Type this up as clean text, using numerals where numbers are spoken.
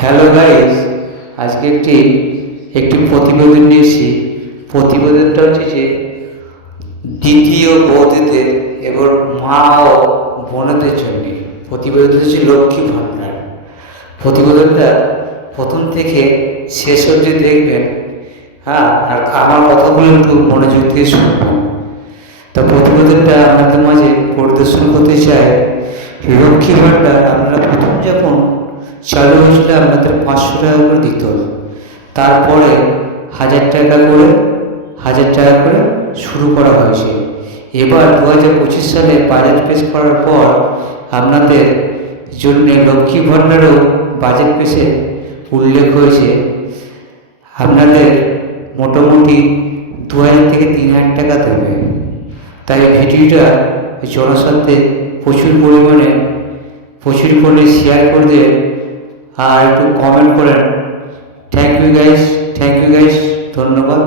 Hello guys, আজকে একটি প্রতিবেদন নিয়ে এসেছি। প্রতিবেদনটা হচ্ছে যে দ্বিতীয় বৌদিদের এবং মা ও বোনদের জন্য। প্রতিবেদনটা হচ্ছে লক্ষ্মী ভাণ্ডার। প্রতিবেদনটা প্রথম থেকে শেষ অবধি দেখবেন। হ্যাঁ, আর আমার কথাগুলো একটু মনোযোগ দিয়ে শুনবেন। তা প্রতিবেদনটা আপনাদের মাঝে পরিদর্শন করতে চাই। লক্ষ্মী ভাণ্ডার আপনারা প্রথম যখন চালু হয়েছিল আপনাদের 500 টাকা করে দিত, তারপরে 1000 টাকা করে শুরু করা হয়েছে। এবার 2025 সালে বাজেট পেশ করার পর আপনাদের জন্য লক্ষ্মী ভাণ্ডারও বাজেট পেশে উল্লেখ হয়েছে। আপনাদের মোটামুটি 2000 থেকে 3000 টাকা দেবে। তাই ভিডিওটা জনস্বার্থে প্রচুর পরিমাণে শেয়ার করে দেন আর একটু কমেন্ট করেন। থ্যাংক ইউ গাইস, ধন্যবাদ।